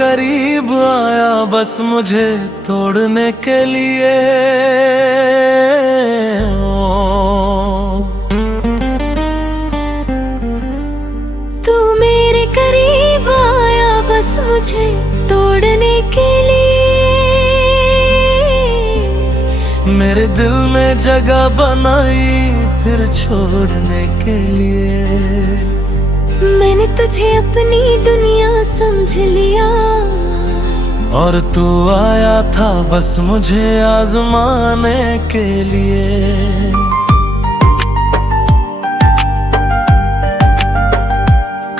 करीब आया बस मुझे तोड़ने के लिए। तू मेरे करीब आया बस मुझे तोड़ने के लिए। मेरे दिल में जगह बनाई फिर छोड़ने के लिए। मैंने तुझे अपनी दुनिया समझ लिया। और तू आया था बस मुझे आजमाने के लिए।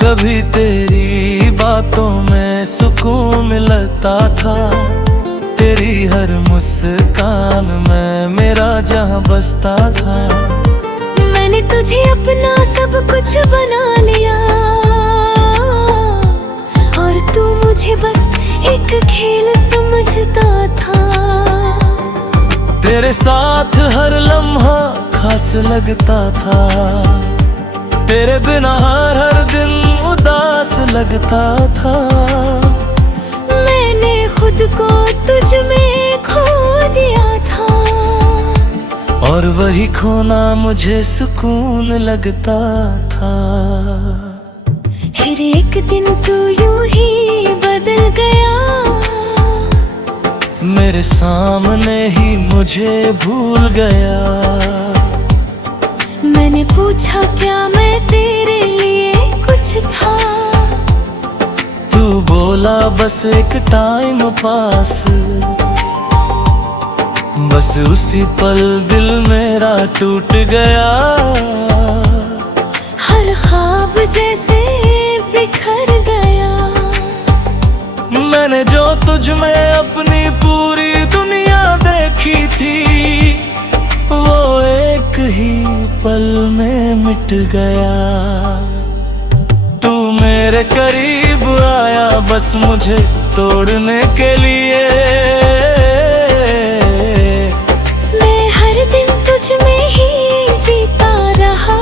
कभी तेरी बातों में सुकून मिलता था, तेरी हर मुस्कान में मेरा जहां बसता था। मैंने तुझे अपना सब कुछ बना लिया और तू मुझे बस एक खेल समझता था। तेरे साथ हर लम्हा खास लगता था, तेरे बिना हर दिन उदास लगता था। मैंने खुद को तुझ में खो दिया था और वही खोना मुझे सुकून लगता था। फिर एक दिन तू यूं ही बदल गया, मेरे सामने ही मुझे भूल गया। मैंने पूछा क्या मैं तेरे लिए कुछ था, तू बोला बस एक टाइम पास। बस उसी पल दिल मेरा टूट गया, हर ख्वाब जैसे बिखर गया। मैंने जो तुझ में अपनी पूरी दुनिया देखी थी, वो एक ही पल में मिट गया। तू मेरे करीब आया बस मुझे तोड़ने के लिए। मैं हर दिन तुझ में ही जीता रहा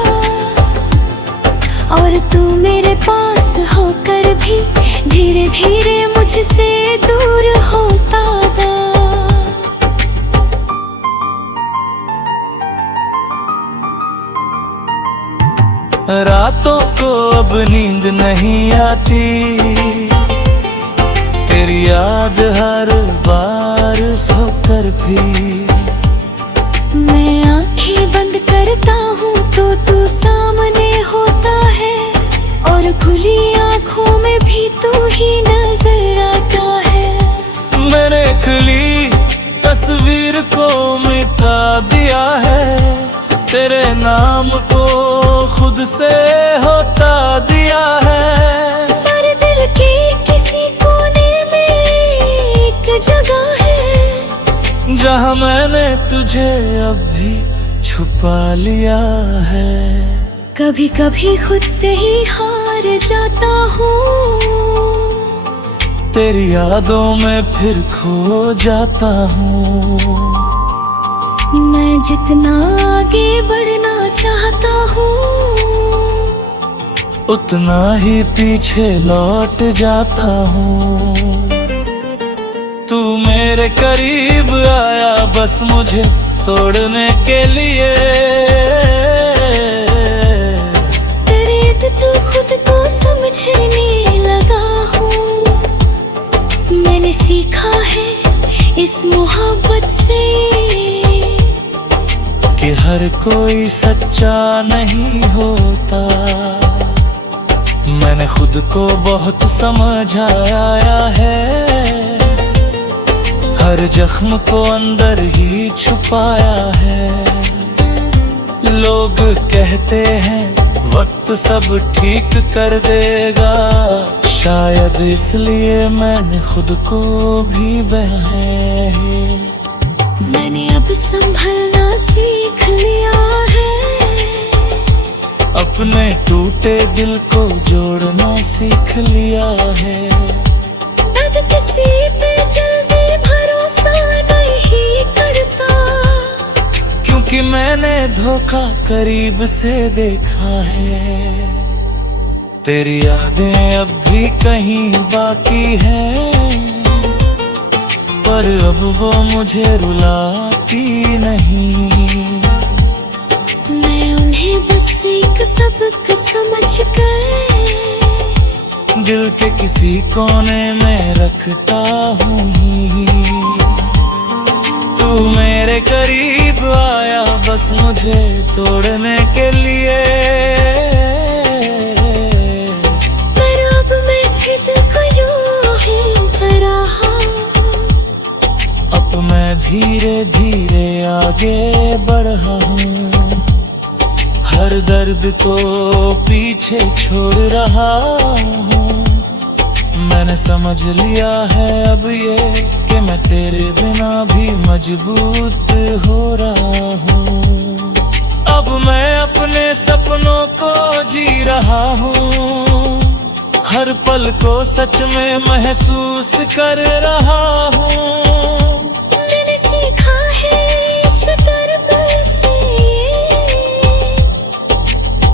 और तू मेरे पास होकर भी धीरे धीरे मुझसे दूर होता गया। रातों को अब नींद नहीं आती, तेरी याद हर बार सोकर भी। मैं आंखें बंद करता हूँ तो तू सामने होता है और खुली आंखों में भी तू ही नजर आता है। मैंने खुली तस्वीर को मिटा दिया है, तेरे नाम को खुद से होता दिया है। पर दिल के किसी कोने में एक जगह है जहाँ मैंने तुझे अब भी छुपा लिया है। कभी कभी खुद से ही हार जाता हूँ, तेरी यादों में फिर खो जाता हूँ। मैं जितना आगे बढ़ना चाहता हूँ, उतना ही पीछे लौट जाता हूँ। तू मेरे करीब आया बस मुझे तोड़ने के लिए। तेरे तू खुद को समझने लगा हूँ। मैंने सीखा है इस मोहब्बत से कि हर कोई सच्चा नहीं होता। मैंने खुद को बहुत समझाया है, हर जख्म को अंदर ही छुपाया है। लोग कहते हैं वक्त सब ठीक कर देगा, शायद इसलिए मैंने खुद को भी बहलाया है। मैंने अब संभलना सीख लिया है, अपने टूटे दिल को जोड़ना सीख लिया है। अब किसी पे जल्दी भरोसा नहीं करता, क्योंकि मैंने धोखा करीब से देखा है। तेरी यादें अब भी कहीं बाकी हैं, पर अब वो मुझे रुलाती नहीं। मैं उन्हें बस एक सबक समझ कर दिल के किसी कोने में रखता हूँ। तू मेरे करीब आया बस मुझे तोड़ने के लिए, पर अब मैं खुद को यूं ही रहा। अब मैं धीरे धीरे आगे बढ़ रहा हूँ, हर दर्द को पीछे छोड़ रहा हूँ। मैंने समझ लिया है अब ये कि मैं तेरे बिना भी मजबूत हो रहा हूँ। अब मैं अपने सपनों को जी रहा हूँ, हर पल को सच में महसूस कर रहा हूँ। मैंने सीखा है इस दर्द से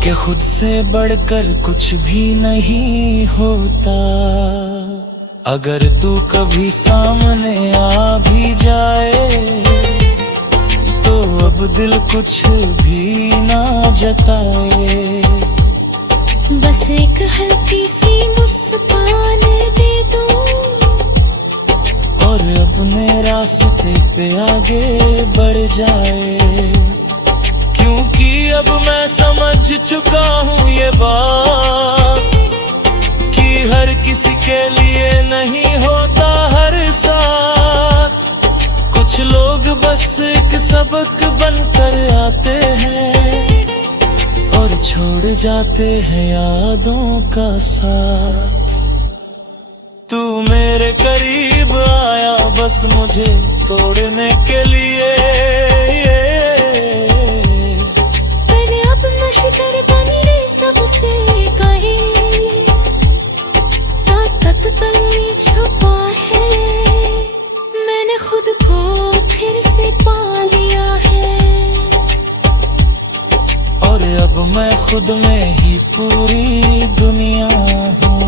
कि खुद से बढ़कर कुछ भी नहीं होता। अगर तू कभी सामने आ भी जाए तो अब दिल कुछ भी ना जताए। बस एक हल्की सी मुस्कान दे दो और अपने रास्ते पे आगे बढ़ जाए, क्योंकि अब मैं समझ चुका हूँ ये बात कि हर किसी के लिए नहीं होता हर साथ। कुछ लोग बस एक सबक बनकर आते हैं और छोड़ जाते हैं यादों का साथ। तू मेरे करीब आया बस मुझे तोड़ने के लिए, छुपा है मैंने खुद को फिर से पा लिया है। और अब मैं खुद में ही पूरी दुनिया हूँ।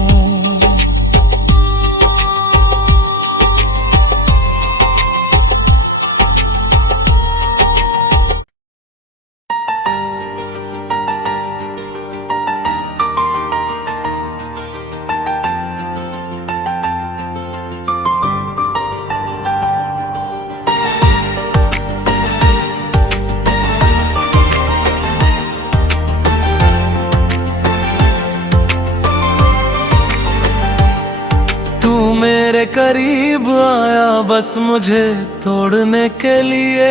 मेरे करीब आया बस मुझे तोड़ने के लिए,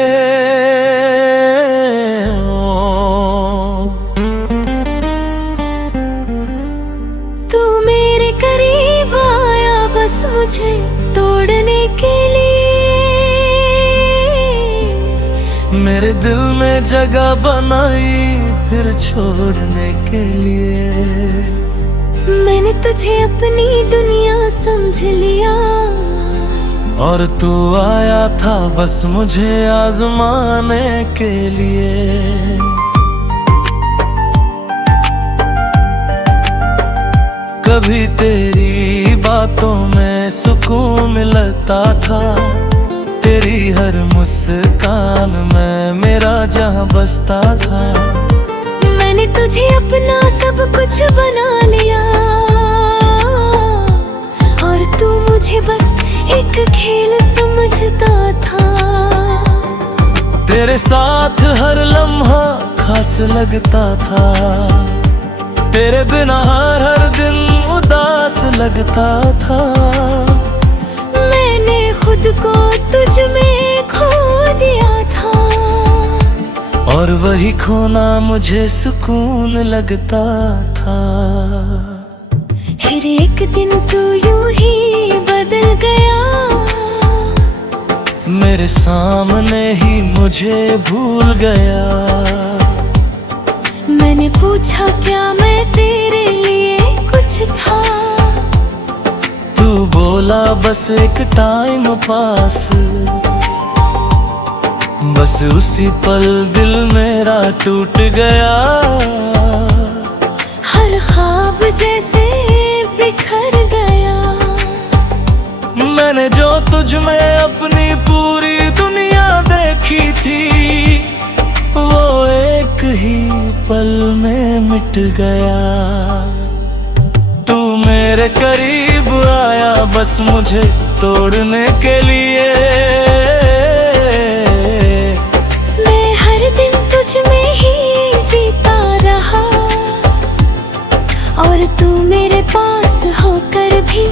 तू मेरे करीब आया बस मुझे तोड़ने के लिए। मेरे दिल में जगह बनाई फिर छोड़ने के लिए। मैंने तुझे अपनी दुनिया समझ लिया और तू आया था बस मुझे आजमाने के लिए। कभी तेरी बातों में सुकून मिलता था, तेरी हर मुस्कान में मेरा जहां बसता था। मैंने तुझे अपना सब कुछ बना लिया और तू मुझे बस एक खेल समझता था। तेरे साथ हर लम्हा खास लगता था, तेरे बिना हर दिन उदास लगता था। मैंने खुद को तुझ में खो दिया था और वही खोना मुझे सुकून लगता था। फिर एक दिन तू यूं ही बदल गया, मेरे सामने ही मुझे भूल गया। मैंने पूछा क्या मैं तेरे लिए कुछ था, तू बोला बस एक टाइम पास। बस उसी पल दिल मेरा टूट गया। हर हर ख्वाब जैसे बिखर गया। मैंने जो तुझ में अपनी पूरी दुनिया देखी थी, वो एक ही पल में मिट गया। तू मेरे करीब आया बस मुझे तोड़ने के लिए। मैं हर दिन तुझ में ही जीता रहा, और तू मेरे पास होकर भी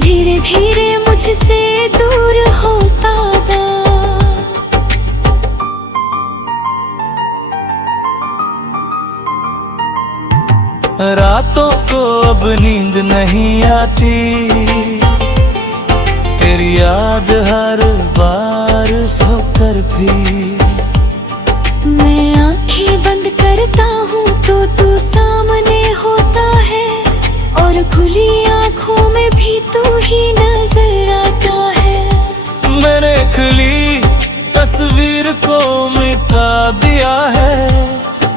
धीरे धीरे मुझसे दूर होता गया। रातों को अब नींद नहीं आती, तेरी याद हर बार सोकर भी। मैं आंखें बंद करता हूँ तो तू सामने होता है, और खुली आंखों में भी तू ही नजर आता है। मैंने खुली तस्वीर को मिटा दिया है,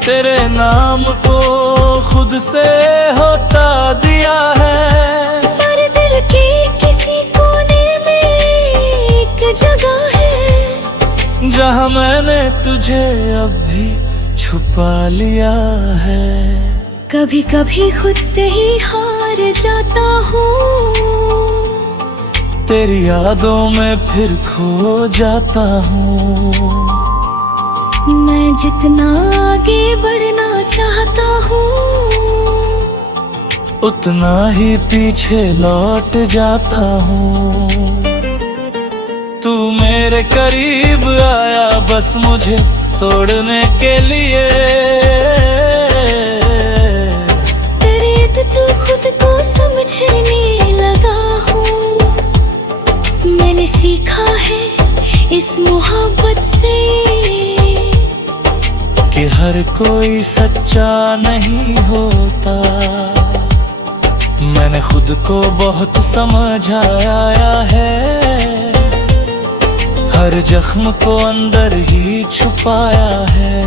तेरे नाम को खुद से होता दिया है। पर दिल के किसी कोने में एक जगह है, जहाँ मैंने तुझे अब भी छुपा लिया है। कभी कभी खुद से ही हार जाता हूँ, तेरी यादों में फिर खो जाता हूँ। मैं जितना आगे बढ़ना चाहता हूँ, उतना ही पीछे लौट जाता हूँ। तू मेरे करीब आया बस मुझे तोड़ने के लिए। तेरे तू खुद को समझने लगा हूँ। मैंने सीखा है इस मोहब्बत से कि हर कोई सच्चा नहीं होता। मैंने खुद को बहुत समझाया है, हर जख्म को अंदर ही छुपाया है।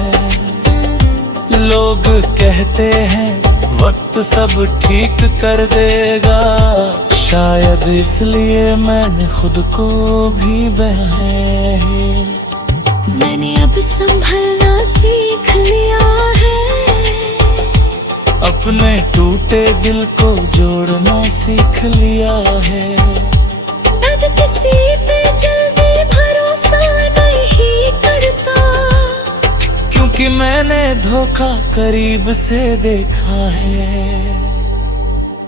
लोग कहते हैं वक्त सब ठीक कर देगा, शायद इसलिए मैंने खुद को भी बहलाया है। मैंने अब संभलना सीख लिया है, अपने टूटे दिल को जोड़ना सीख लिया है। अब किसी पे जल्दी भरोसा नहीं करता, क्योंकि मैंने धोखा करीब से देखा है।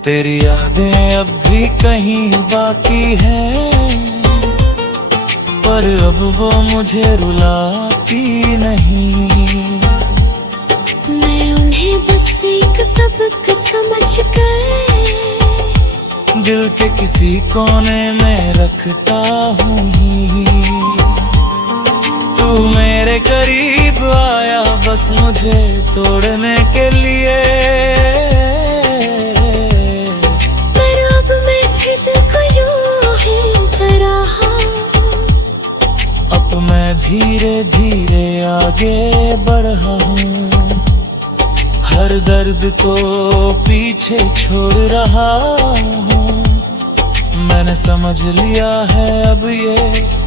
तेरी यादें अब भी कहीं बाकी हैं, पर अब वो मुझे रुलाती नहीं। मैं उन्हें बस एक सबक समझ कर दिल के किसी कोने में रखता हूँ ही। तू मेरे करीब आया बस मुझे तोड़ने के लिए। पर अब मैं खुद को यूं ही डरा, अब मैं धीरे धीरे आगे बढ़ रहा हूँ। हर दर्द को पीछे छोड़ रहा हूँ। मैंने समझ लिया है अब ये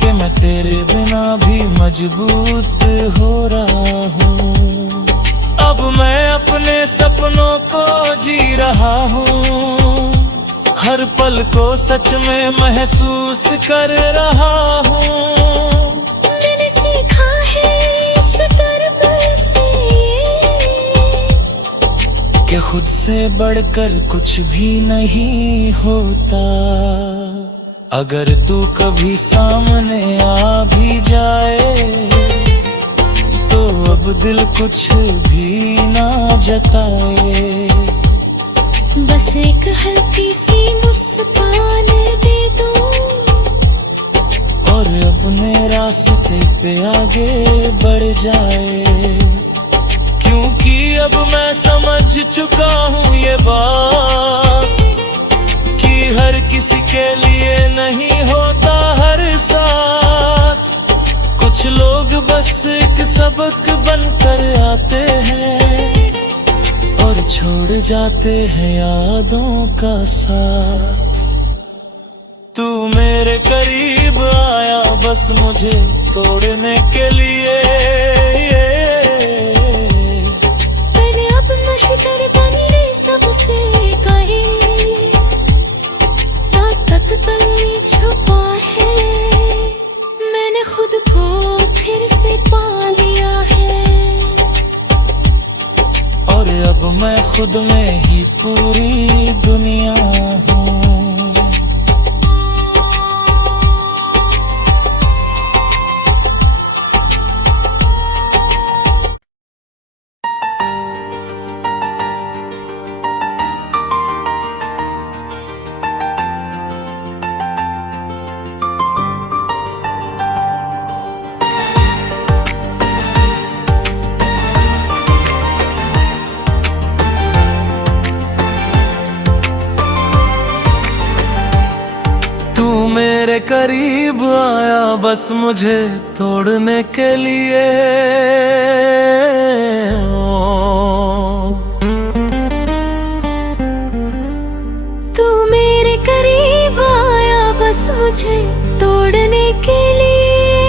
कि मैं तेरे बिना भी मजबूत हो रहा हूँ। अब मैं अपने सपनों को जी रहा हूँ, हर पल को सच में महसूस कर रहा हूँ। मैंने सीखा है इस दर्द से कि खुद से बढ़कर कुछ भी नहीं होता। अगर तू कभी सामने आ भी जाए तो अब दिल कुछ भी ना जताए। बस एक हल्की सी मुस्कान दे दो, और अपने रास्ते पे आगे बढ़ जाए। क्योंकि अब मैं समझ चुका हूँ ये बात कि हर किसी के लिए नहीं होता हर साथ। कुछ लोग बस एक सबक बनकर आते हैं, और छोड़ जाते हैं यादों का साथ। तू मेरे करीब आया बस मुझे तोड़ने के लिए। मैंने अब नशे पानी रे सबसे कही, तक तली छुपा है। मैंने खुद को फिर से पा लिया है, और अब मैं खुद में ही पूरी दुनिया हूँ। मेरे करीब आया बस मुझे तोड़ने के लिए। तू मेरे करीब आया बस मुझे तोड़ने के लिए।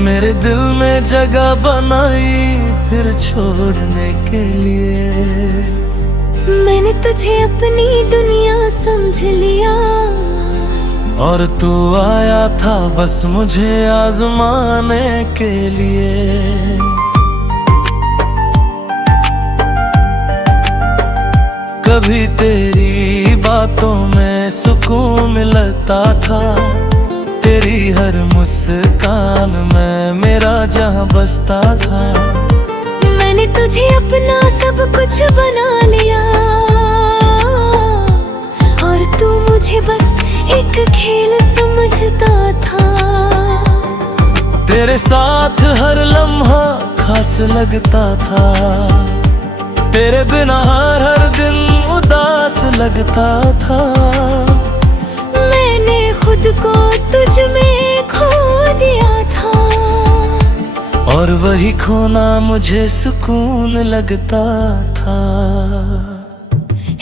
मेरे दिल में जगह बनाई फिर छोड़ने के लिए। मैंने तुझे अपनी दुनिया समझ लिया, और तू आया था बस मुझे आजमाने के लिए। कभी तेरी बातों में सुकून मिलता था, तेरी हर मुस्कान में मेरा जहां बसता था। मैंने तुझे अपना सब कुछ बना लिया, और तू मुझे बस एक खेल समझता था। तेरे साथ हर लम्हा खास लगता था, तेरे बिना हर दिन उदास लगता था। मैंने खुद को तुझ में खो दिया था, और वही खोना मुझे सुकून लगता था।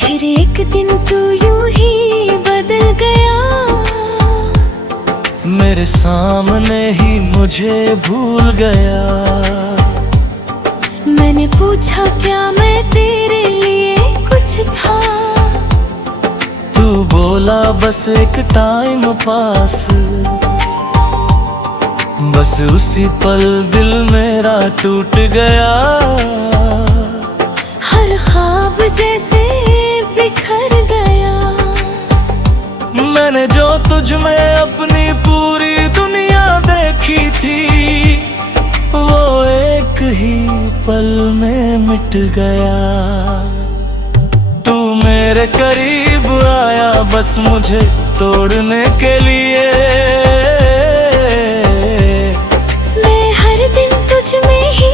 फिर एक दिन तू यूं ही बदल गया, मेरे सामने ही मुझे भूल गया। मैंने पूछा क्या मैं तेरे लिए कुछ था, तू बोला बस एक टाइम पास। बस उसी पल दिल मेरा टूट गया, हर ख्वाब जैसे बिखर गया। मैंने जो तुझ में अपनी पूरी दुनिया देखी थी, वो एक ही पल में मिट गया। तू मेरे करीब आया बस मुझे तोड़ने के लिए। मैं हर दिन तुझ में ही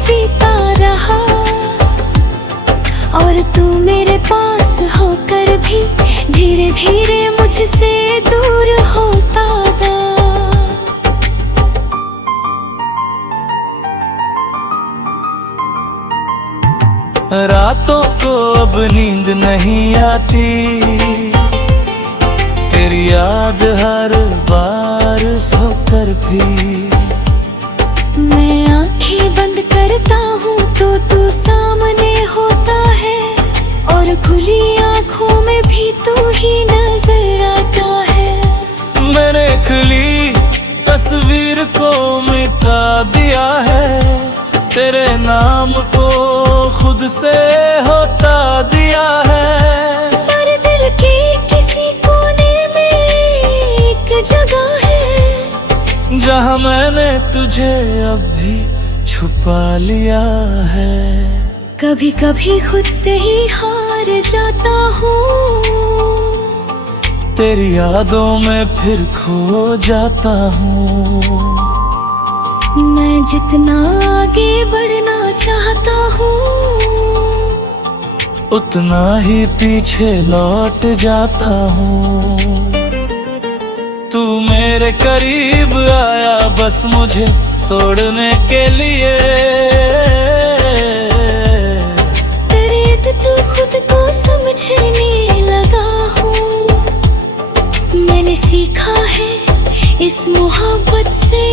जीता रहा, और तू मेरे पास होकर भी धीरे धीरे मुझसे दूर होता गया। रातों को अब नींद नहीं आती, तेरी याद हर बार सोकर भी। मैं आंखें बंद करता हूँ तो तू सामने होता है, और खुली आँखों में भी तू ही नजर आता है। मैंने खुली तस्वीर को मिटा दिया है, तेरे नाम को खुद से होता दिया है। पर दिल के किसी कोने में एक जगह है, जहाँ मैंने तुझे अब भी छुपा लिया है। कभी कभी खुद से ही हार जाता हूँ, तेरी यादों में फिर खो जाता हूँ। मैं जितना आगे बढ़ना चाहता हूँ, उतना ही पीछे लौट जाता हूँ। तू मेरे करीब आया बस मुझे तोड़ने के लिए। सीखा है इस मोहब्बत से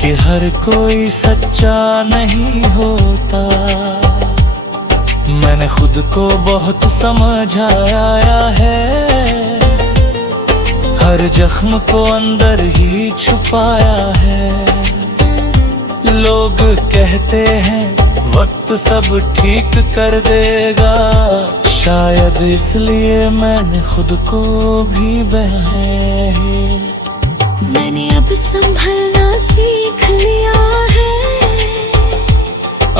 कि हर कोई सच्चा नहीं होता। मैंने खुद को बहुत समझाया है, हर जख्म को अंदर ही छुपाया है। लोग कहते हैं वक्त सब ठीक कर देगा, शायद इसलिए मैंने खुद को भी बहलाया है। मैंने अब संभलना सीख लिया है,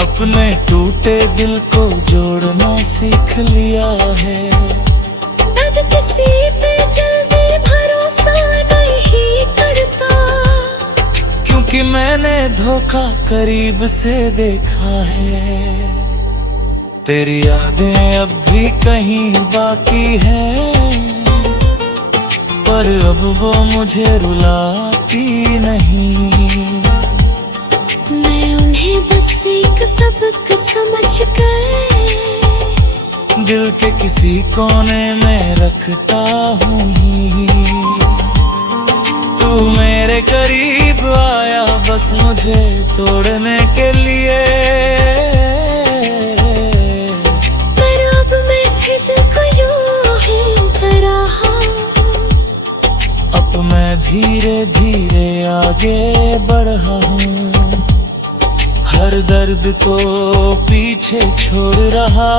अपने टूटे दिल को जोड़ना सीख लिया है। अब किसी पे जल्दी भरोसा नहीं करता, क्योंकि मैंने धोखा करीब से देखा है। तेरी यादें अब भी कहीं बाकी हैं, पर अब वो मुझे रुलाती नहीं। मैं उन्हें बस एक सबक समझ कर दिल के किसी कोने में रखता हूँ। तू मेरे करीब आया बस मुझे तोड़ने के लिए, पर अब मैं खुद को यूं ही डरा। अब मैं धीरे धीरे आगे बढ़ रहा हूँ, हर दर्द को पीछे छोड़ रहा